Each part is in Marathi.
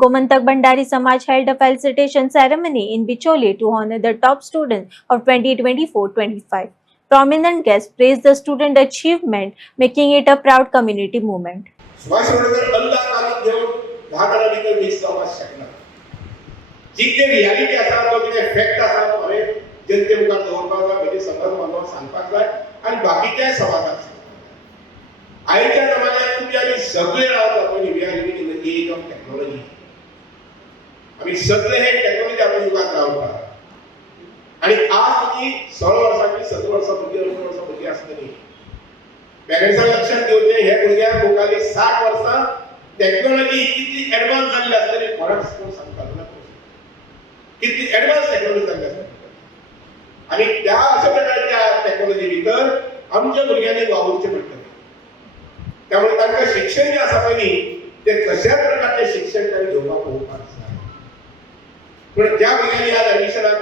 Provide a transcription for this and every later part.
Gomantak Bandari Samaj held a felicitation ceremony in Bicholi to honor the top students of 2024-25. Prominent guests praised the student achievement, making it a proud community movement. Subhash Wadkar अंदाज घेऊन 10 लिटर वीज जावपाक शकना. जी कितें रियालिटी आसा तो कितें फॅक्ट आसा तो हांवें जनते मुखार दवरपाक जाय, म्हणजे समाज बांदवांक सांगपाक जाय आनी बाकीच्याय समाजाक सांगपाक जाय. आयच्या जमान्यात तुमी आमी सगळे रावता पयलीं we are living in the age of technology. आमी सगळे हे टेक्नॉलॉजी युगांत रावता आनी आज तुमी 16 वर्सांची 17 वर्सां भुरगीं 18 वर्सां भुरगीं आसतलीं. पेरेंट्सांक लक्षात घेवचें हे भुरग्याक मुखाली 60 वर्सां टेक्नॉलॉजी कितली एडवान्स जाल्ली आसतली कोणाक सांगपाक ना. कितली एडवान्स टेक्नॉलॉजी जाल्ली आसतली आनी त्या अशा प्रकारच्या टेक्नॉलॉजी भितर आमच्या भुरग्यांनी वावुरचें पडटलें. त्यामुळे तांकां शिक्षण जें आसा पयलीं तें तशाच प्रकारचें शिक्षण तांणी घेवपाक पळोवपाक जाय. पूण ज्या भुरग्यांनी आज एडमिशनाक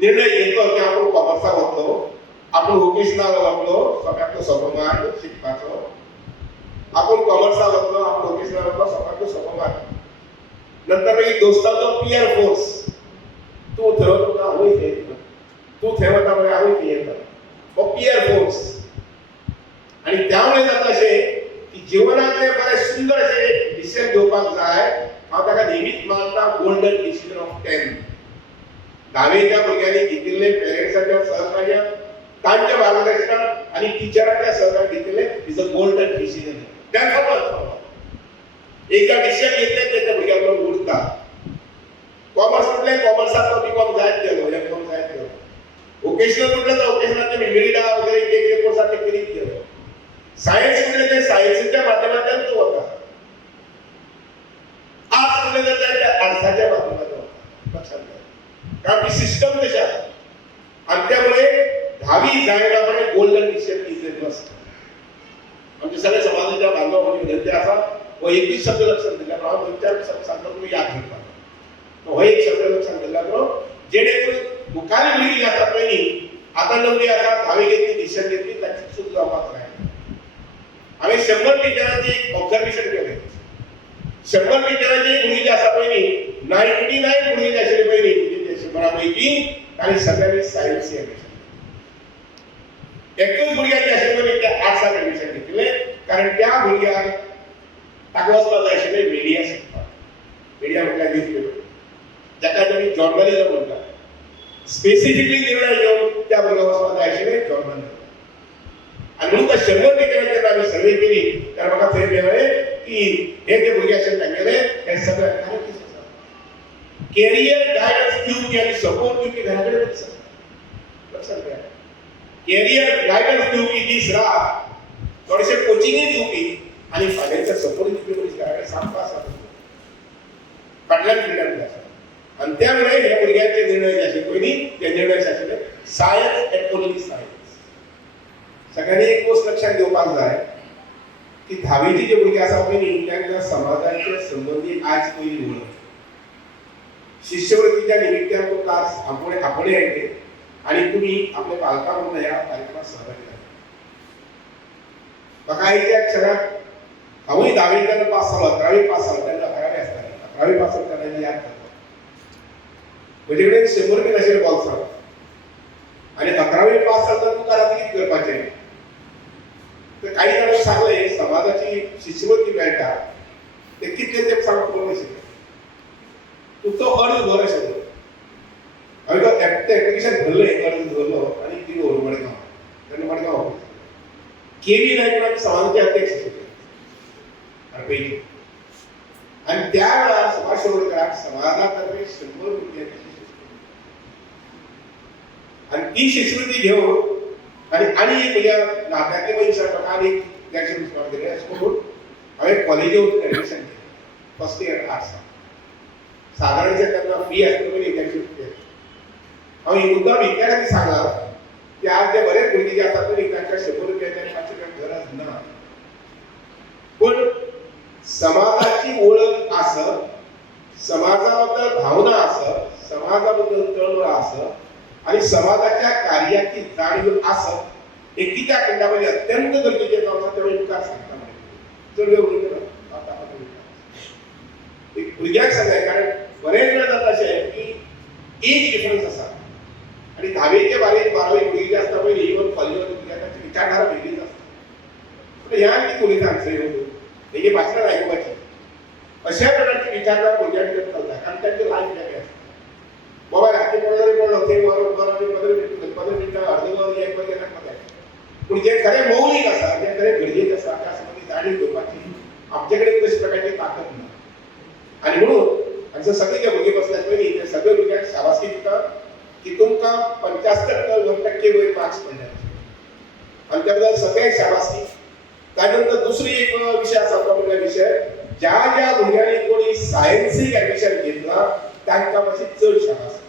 निर्णय घेतलो की आपूण कॉमर्साक वतलो, आपूण वोकेशनल वतलो, सगळ्यांतलो सोंपो मार्ग शिकपाचो, आपूण कॉमर्साक वतलो, आपूण वोकेशनल वतलो, सगळ्यांतलो सोंपो मार्ग. नंतर मागीर दोस्ताचो पियर फोर्स, तूं थंय वता हांवूय थंय येता, तूं थंय वता मागीर हांवूय थंय येता, हो पियर फोर्स. आनी त्यामुळे जाता अशें की जिवनांतले बरे सुंदर अशें डिसिजन घेवपाक जाय. हांव ताका नेहमीच मानता गोल्डन डिसिजन ऑफ 10. 10वेच्या भुरग्यांनी घेतिल्ले पेरेंट्साच्या सहकार्यान, तांच्या मार्गदर्शनान आनी टिचरांच्या सहकार्यान घेतिल्ले इज अ गोल्डन डिसिजन. एकदा डिसिजन घेतले ते त्या भुरग्या बरोबर उरता. कॉमर्स म्हटलें कॉमर्साचो बीकॉम जायत गेलो, एमकॉम जायत गेलो. वोकेशनल म्हटलें तर वोकेशनाचे मेरिडा वगैरे वेगवेगळे कोर्स ते करीत गेलो. सायन्स म्हटलें ते सायन्सीच्या माध्यमांतल्यान तूं वता. आर्ट्स म्हटलें तर त्या आर्ट्साच्या माध्यमांतल्यान वता. लक्षात घ्या, कारण ती सिस्टम तशी आसा. आनी त्यामुळे 10वी जायना पण golden decision is the must. आमच्या सगळ्या समाजाच्या बांधवांनी विनंती आसा, हो एकच शब्द लक्षात दिला हांव 2-4 शब्द सांगता तुम्ही याद घेवपाक. हो एक शब्द लक्षात दिला जेणे करून मुखारी भुरगीं आसा पयलीं आतां नवरी आसा 10वी घेतली डिसिजन घेतली ताची चूक जावपाक जाय. हांवें 100 टिचरांचें एक ऑब्जर्वेशन केलें. 100 टिचरांची भुरगीं जी आसा पयलीं 99 भुरगीं जी आशिल्लीं पयलीं ते 100 पैकी तांणी सगळ्यांनी सायन्स एडमिशन. एकूच भुरग्याची आशिल्लें पयलीं त्या आर्ट्साक एडमिशन घेतलें, कारण त्या भुरग्याक ताका वचपाक जाय आशिल्लें मिडिया शिकपाक. मिडिया म्हटल्यार न्यूजपेपर, जाका आमी जर्नलिजम म्हणटा. स्पेसिफिकली निर्णय घेवन त्या भुरग्याक वचपाक जाय आशिल्लें जर्नलिजम. आनी म्हणून त्या 100 टिचरांचेर आमी सर्वे केली तेन्ना म्हाका थंय मेळ्ळें की हे जे भुरगे आशिल्ले तांगेले हे सगळे कॅरियर गायडन्स दिवपी आनी सपोर्ट दिवपी घरा कडेन आसा. लक्षात घ्या, कॅरियर गायडन्स दिवपी दीस रात, थोडेशे कोचिंगूय दिवपी आनी फायनान्शियल सपोर्ट दिवपी मनीस घरा कडेन सामको आसा. फाटल्यान फिल्डांत आसा. आनी त्या वेळार ह्या भुरग्यांचे निर्णय जे आशिल्ले पयलीं ते निर्णय आशिल्ले सायन्स एंड ओन्ली सायन्स. सगळ्यांनी एक गोष्ट लक्षात घेवपाक जाय की 10वीची जे भुरगे आसा पयलीं तांकां समाजाचे संबंदी आज पयली वळख. शिश्यवृत्तीच्या निमित्तान तो क्लास आपणे येते आणि तुम्ही आपल्या पालकां म्हणून ह्या कार्यक्रमात सहभागी जाता. म्हाका आयच्या क्षणाक हांवूय 10वी तेन्ना पास जालो, 11वी पास जालो तेन्ना 11वी आसताली. 11वी पास जालो तेन्ना याद करता म्हजे कडेन 100 रुपया आशिल्ले बॉल्सांत आनी 11वी पास जाता तुका आतां कितें करपाचें. तर काही जाणांक सांगलें समाजाची शिश्यवृत्ती मेळटा ते कितले तेंप सांगूंक नाशिल्लें. तुजो अर्ज भर आशिल्लो. हांवें तो एप्लिकेशन भरलें, अर्ज भरलो आनी दिलो मडगांव. तेन्ना मडगांव केवी नायक आमी समाजाचे अध्यक्ष आशिल्ले आनी पयलीं. आनी त्या वेळार सुभाष शिरोडकराक समाजा तर्फे 100 रुपयांची आनी ती शिश्यवृत्ती घेवन आनी एक म्हज्या नात्यांतले मनशाक म्हाका आनी एक 150 रुपया दिले. अशें करून हांवें कॉलेजी वचून एडमिशन केलें. First year आर्ट्साक. सादारणशें तेन्ना फी आसली पयलीं 150 रुपया. हांव ही मुद्दाम इतल्या खातीर सांगलां की आज जे बरेच भुरगे जे आसात पळय तांकां 100 रुपयाची आनी 500 रुपयाची गरज ना. पूण समाजाची ओळख आसत, समाजा बद्दल भावना आसत, समाजा बद्दल तळमळ आसत आणि समाजाच्या कार्याची जाणीव आसत हे कित्याक म्हणटा म्हणजे अत्यंत गरजेचें जावन आसा. तेवढे मुखार सांगता. चड वेळ उलयलो एक भुरग्यांक सांगताय कारण बरेच वेळ जाता अशें की एज डिफरन्स आसा आनी 10वी ते 12वी भुरगीं जी आसता पळय इवन कॉलेजीवर भुरग्यांची विचारधारा वेगळीच आसता पूण ह्या कितें उलयता हांगसर येवन तेजी भाशणां आयकुपाची अशा प्रकारची विचारधारा भुरग्यां भितर चलता कारण तांचे लायफ वेगळें आसता मोबायल हाती पडलो रे पडलो ते बरोबर 15 मिनटां अर्दवर एक वर गेल्यार कोताय पूण जे खरें मौलीक आसा जे खरें गरजेचें आसा त्या संबंधी जाणीव घेवपाची आमचे कडेन तशा प्रकारची ताकद ना आनी म्हणून हांगसर सगळे जे भुरगे बसल्यात पळय ते सगळे भुरग्यांक शाबासकी दिता की तुमकां 75% वयर मार्क्स पडल्यात आनी त्या बद्दल सगळ्यांक शाबासकी त्या नंतर दुसरी एक विशय आसा तो म्हणजे विशय ज्या ज्या भुरग्यांनी कोणी सायन्सीक एडमिशन घेतला तांकां मातशी चड शाबासकी